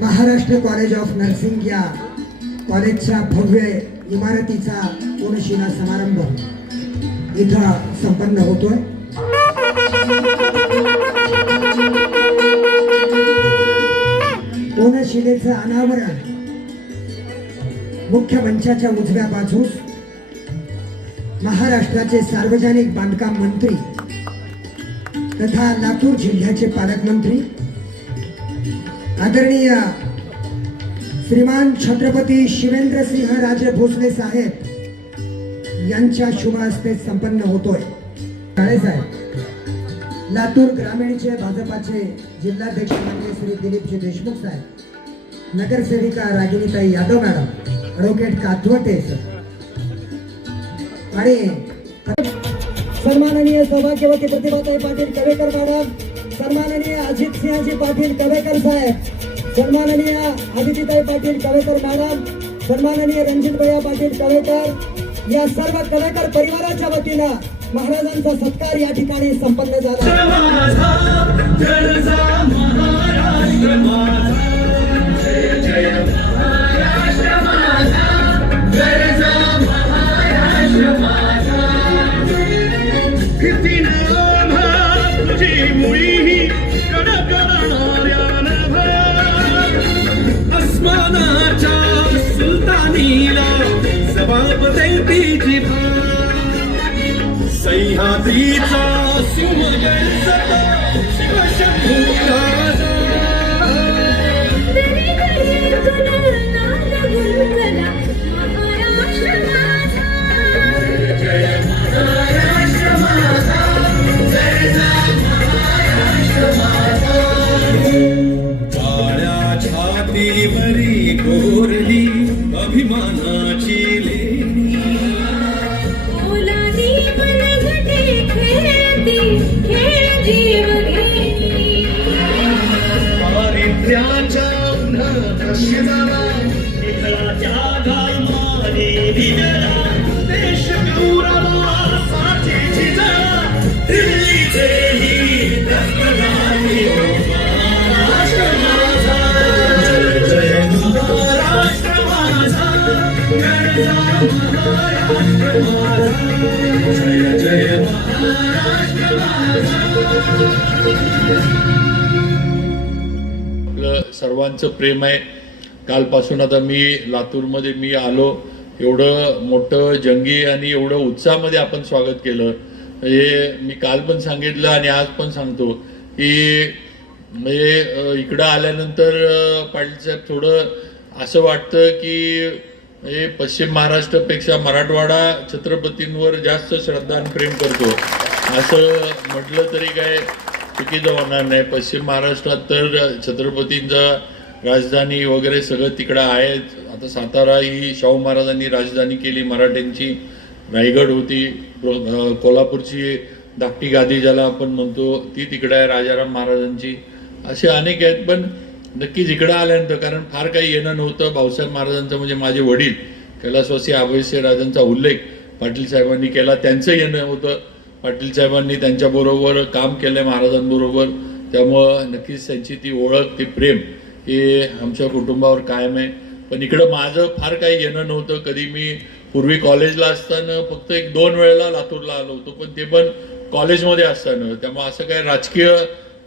Maharashtra college of nursing या कॉलेजच्या भव्य इमारतीचा कोनशिला समारंभ इथं संपन्न होतोय. कोनशिलेचं अनावरण मुख्य मंचाच्या उजव्या बाजूस महाराष्ट्राचे सार्वजनिक बांधकाम मंत्री तथा लातूर जिल्ह्याचे पालकमंत्री आदरणीय श्रीमान छत्रपती शिवेंद्रसिंह राजे भोसले साहेब यांच्या शुभ हस्ते संपन्न होतोय. काळे साहेब लातूर ग्रामीणचे भाजपाचे जिल्हाध्यक्ष म्हणजे श्री दिलीपजी देशमुख साहेब नगरसेविका रागिनीताई Yadav madam advocate Kathwate sir आणि सन्माननीय सौभाग्यवती प्रतिभाताई पाटील कवेकर मॅडम सन्माननीय अजित सिंहजी पाटील कवेकर साहेब सन्माननीय आदितीताई पाटील कवेकर मॅडम सन्माननीय रणजितभैया पाटील कवेकर या सर्व कवेकर परिवाराच्या वतीनं महाराजांचा सत्कार या ठिकाणी संपन्न झाला सुलतानीला जबाब देतीची सह्याद्रीचा सुमगर्जता शिवशंभू राजा पारित्र्याच्या उन्हात शिजला विठ्ठलाच्या घामाने भिजला आपलं सर्वांचं प्रेम आहे. कालपासून आता मी लातूरमध्ये मी आलो. एवढं मोठं जंगी आणि एवढं उत्साहामध्ये आपण स्वागत केलं. हे मी काल पण सांगितलं आणि आज पण सांगतो की म्हणजे इकडं आल्यानंतर पाटीलसाहेब थोडं असं वाटतं की हे पश्चिम महाराष्ट्रापेक्षा मराठवाडा छत्रपतींवर जास्त श्रद्धा आणि प्रेम करतो. असं म्हटलं तरी काय चुकीचं होणार नाही. पश्चिम महाराष्ट्रात तर छत्रपतींचा राजधानी वगैरे सगळं तिकडं आहे आता सातारा ही शाहू महाराजांनी राजधानी केली मराठ्यांची रायगड होती. कोल्हापूरची धाकटी गादी ज्याला आपण म्हणतो ती तिकडे आहे राजाराम महाराजांची. असे अनेक आहेत पण नक्कीच इकडं आल्यानंतर कारण फार काही येणं नव्हतं. भाऊसाहेब महाराजांचं म्हणजे माझे वडील कैलासवासी अभयसिंह राजांचा उल्लेख पाटील साहेबांनी केला त्यांचं येणं होतं. पाटील साहेबांनी त्यांच्याबरोबर काम केलंय महाराजांबरोबर. त्यामुळं नक्कीच त्यांची ती ओळख ती प्रेम हे आमच्या कुटुंबावर कायम आहे. पण इकडं माझं फार काही येणं नव्हतं. कधी मी पूर्वी कॉलेजला असताना फक्त एक दोन वेळेला लातूरला आलो होतो पण ते पण कॉलेजमध्ये असताना. त्यामुळे असं काही राजकीय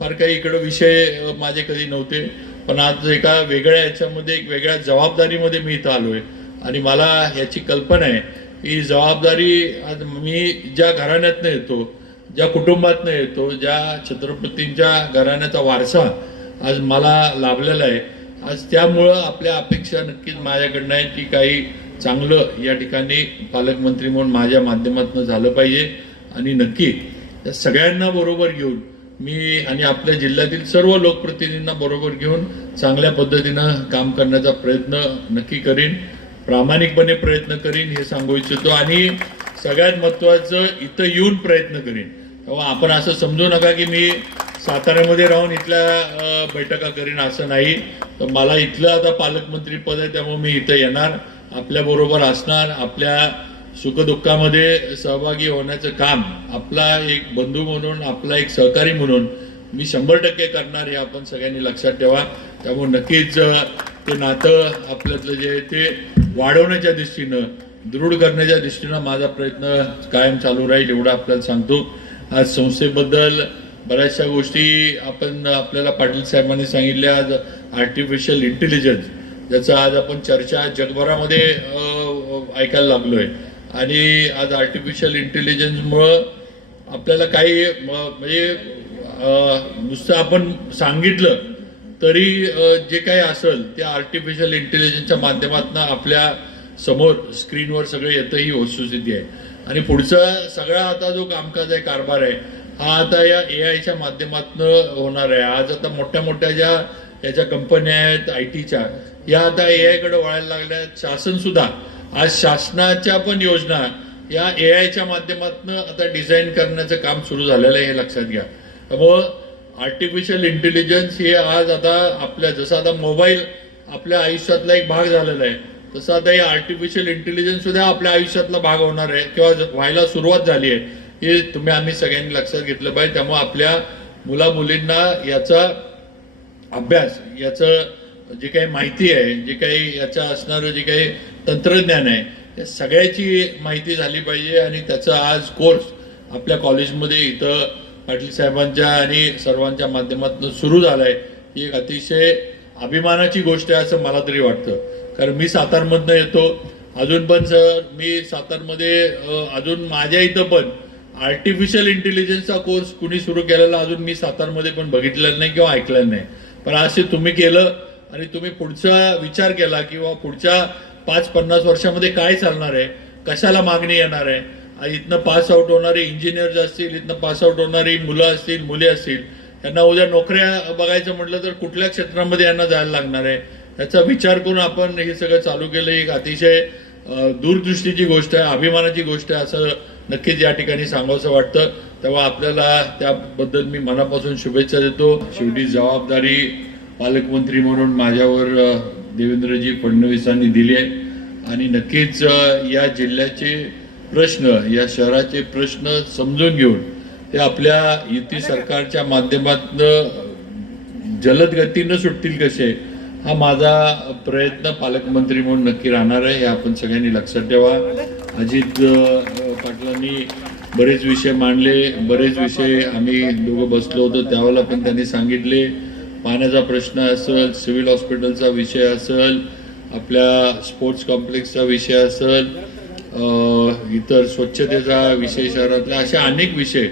फार काही इकडं विषय माझे कधी नव्हते. पण आज एका वेगळ्या याच्यामध्ये एक वेगळ्या जबाबदारीमध्ये मी इथं आलोय. आणि मला ह्याची कल्पना आहे ही जबाबदारी आज मी ज्या घराण्यातनं येतो ज्या कुटुंबातनं येतो ज्या छत्रपतींच्या घराण्याचा वारसा आज मला लाभलेला आहे आज त्यामुळं आपल्या अपेक्षा नक्कीच माझ्याकडनं आहे की काही चांगलं या ठिकाणी पालकमंत्री म्हणून माझ्या माध्यमातून झालं पाहिजे. आणि नक्की त्या सगळ्यांना बरोबर घेऊन मी आणि आपल्या जिल्ह्यातील सर्व लोकप्रतिनिधींना बरोबर घेऊन चांगल्या पद्धतीनं काम करण्याचा प्रयत्न नक्की करीन. प्रामाणिकपणे प्रयत्न करीन हे सांगू इच्छितो आणि सगळ्यात महत्त्वाचं इथं येऊन प्रयत्न करीन. तेव्हा आपण असं समजू नका की मी साताऱ्यामध्ये राहून इथल्या बैठका करीन असं नाही. तर मला इथलं आता पालकमंत्री पद आहे त्यामुळे मी इथं येणार आपल्याबरोबर असणार आपल्या सुखदुःखामध्ये सहभागी होण्याचं काम आपला एक बंधू म्हणून आपला एक सहकारी म्हणून मी शंभर टक्के करणार हे आपण सगळ्यांनी लक्षात ठेवा. त्यामुळे नक्कीच ते नातं आपल्यातलं जे आहे ते वाढवण्याच्या दृष्टीनं दृढ करण्याच्या दृष्टीनं माझा प्रयत्न कायम चालू राहील एवढं आपल्याला सांगतो. आज संस्थेबद्दल बऱ्याचशा गोष्टी आपण आपल्याला पाटील साहेबांनी सांगितल्या. आज आर्टिफिशियल इंटेलिजन्स ज्याचा आज आपण चर्चा जगभरामध्ये ऐकायला ऐकायला लागलोय. आणि आज आर्टिफिशियल इंटेलिजन्समुळं आपल्याला काही म- म्हणजे नुसतं आपण सांगितलं तरी जे काही असेल त्या आर्टिफिशियल इंटेलिजन्सच्या माध्यमातून आपल्यासमोर स्क्रीनवर सगळं येतं ही वस्तुस्थिती आहे. आणि पुढचा सगळा आता जो कामकाज आहे कारभार आहे हा आता या ए आयच्या माध्यमातून होणार आहे. आज आता मोठ्या मोठ्या ज्या याच्या कंपन्या आहेत आय टीच्या या आता ए आयकडे वळायला लागल्या आहेत आज शासनाच्या पण योजना या ए आयच्या माध्यमातून आता डिझाईन करण्याचं काम सुरू झालेलं आहे हे लक्षात घ्या. त्यामुळं आर्टिफिशियल इंटेलिजन्स हे आज आता आपल्या जसं आता मोबाईल आपल्या आयुष्यातला एक भाग झालेला आहे तसं आता हे आर्टिफिशियल इंटेलिजन्स सुद्धा आपल्या आयुष्यातला भाग होणार आहे किंवा व्हायला सुरुवात झाली आहे. हे तुम्ही आम्ही सगळ्यांनी लक्षात घेतलं पाहिजे. त्यामुळे आपल्या मुला मुलींना याचा अभ्यास याचं जे काही माहिती आहे जे काही याचं असणारं जे काही तंत्रज्ञान आहे त्या सगळ्याची माहिती झाली पाहिजे आणि त्याचा आज कोर्स आपल्या कॉलेजमध्ये इथं पाटील साहेबांच्या आणि सर्वांच्या माध्यमातून सुरू झालाय ही एक अतिशय अभिमानाची गोष्ट आहे असं मला तरी वाटतं. कारण मी सातारमधनं येतो. अजून पण सर मी सातारमध्ये अजून माझ्या इथं पण आर्टिफिशियल इंटेलिजन्सचा कोर्स कुणी सुरू केलेला अजून मी सातारमध्ये पण बघितलेला नाही किंवा ऐकलेलं नाही. पण असे तुम्ही केलं आणि तुम्ही पुढचा विचार केला किंवा पुढच्या पाच पन्नास वर्षामध्ये काय चालणार आहे कशाला मागणी येणार आहे इथनं पास आउट होणारे इंजिनियर्स असतील इथनं पास आउट होणारी मुलं असतील मुले असतील यांना उद्या नोकऱ्या बघायचं म्हटलं तर कुठल्या क्षेत्रामध्ये यांना जायला लागणार आहे? याचा विचार करून आपण हे सगळं चालू केलं. एक अतिशय दूरदृष्टीची गोष्ट आहे अभिमानाची गोष्ट आहे असं नक्कीच या ठिकाणी सांगावंसं वाटतं. तेव्हा आपल्याला त्याबद्दल मी मनापासून शुभेच्छा देतो. शेवटी जबाबदारी पालकमंत्री म्हणून माझ्यावर देवेंद्रजी फडणवीसांनी दिली आहे. आणि नक्कीच या जिल्ह्याचे प्रश्न या शहराचे प्रश्न समजून घेऊन ते आपल्या युती सरकारच्या माध्यमातून जलद गतीनं सुटतील कसे हा माझा प्रयत्न पालकमंत्री म्हणून नक्की राहणार आहे हे आपण सगळ्यांनी लक्षात ठेवा. अजित पाटलांनी बरेच विषय मांडले बरेच विषय आम्ही दोघं बसलो होतो त्यावेळेला पण त्यांनी सांगितले. पाण्याचा प्रश्न असेल सिव्हिल हॉस्पिटलचा विषय असेल आपल्या स्पोर्ट्स कॉम्प्लेक्सचा विषय असेल इतर स्वच्छतेचा विषय शहरातला असे अनेक विषय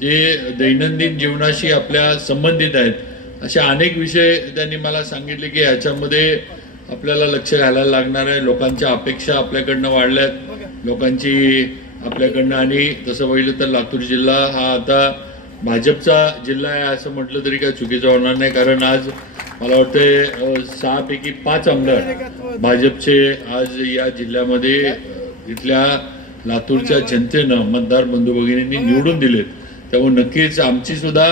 जे दैनंदिन जीवनाशी आपल्या संबंधित आहेत. असे अनेक विषय त्यांनी मला सांगितले की ह्याच्यामध्ये आपल्याला लक्ष घालायला लागणार आहे. लोकांच्या अपेक्षा आपल्याकडनं वाढल्यात. लोकांची आपल्याकडनं आणि तसं बघितलं तर लातूर जिल्हा हा आता भाजपचा जिल्हा आहे असं म्हटलं तरी काय चुकीचं होणार नाही. कारण आज मला वाटतंय सहापैकी पाच आमदार भाजपचे आज या जिल्ह्यामध्ये इथल्या लातूरच्या जनतेनं मतदार बंधू भगिनींनी निवडून दिलेत. त्यामुळे नक्कीच आमची सुद्धा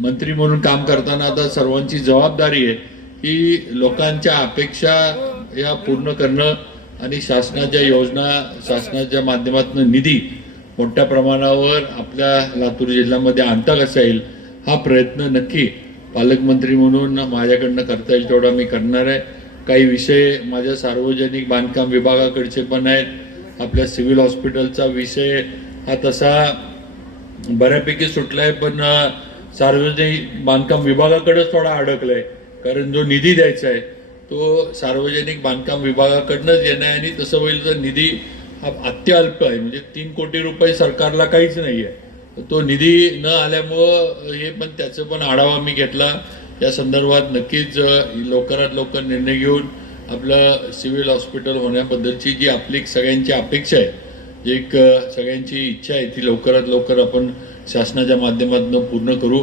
मंत्री म्हणून काम करताना आता सर्वांची जबाबदारी आहे की लोकांच्या अपेक्षा या पूर्ण करणं आणि शासनाच्या योजना शासनाच्या माध्यमातून निधी मोठ्या प्रमाणावर आपल्या लातूर जिल्ह्यामध्ये आणता कसा येईल हा प्रयत्न नक्की पालकमंत्री म्हणून माझ्याकडनं करता येईल तेवढा मी करणार आहे. काही विषय माझ्या सार्वजनिक बांधकाम विभागाकडचे पण आहेत. आपल्या सिव्हिल हॉस्पिटलचा विषय हा तसा बऱ्यापैकी सुटला आहे पण सार्वजनिक बांधकाम विभागाकडेच थोडा अडकलाय. कारण जो निधी द्यायचा आहे तो सार्वजनिक बांधकाम विभागाकडनंच येणार आहे आणि तसं होईल तर निधी हा अत्यल्प आहे. म्हणजे तीन कोटी रुपये सरकारला काहीच नाही आहे तो निधी न आल्यामुळं हे पण त्याचं पण आढावा मी घेतला. या संदर्भात नक्कीच लवकरात लवकर निर्णय घेऊन आपलं सिव्हिल हॉस्पिटल होण्याबद्दलची जी आपली सगळ्यांची अपेक्षा आहे जी एक सगळ्यांची इच्छा आहे ती लवकरात लवकर आपण शासनाच्या माध्यमातून पूर्ण करू.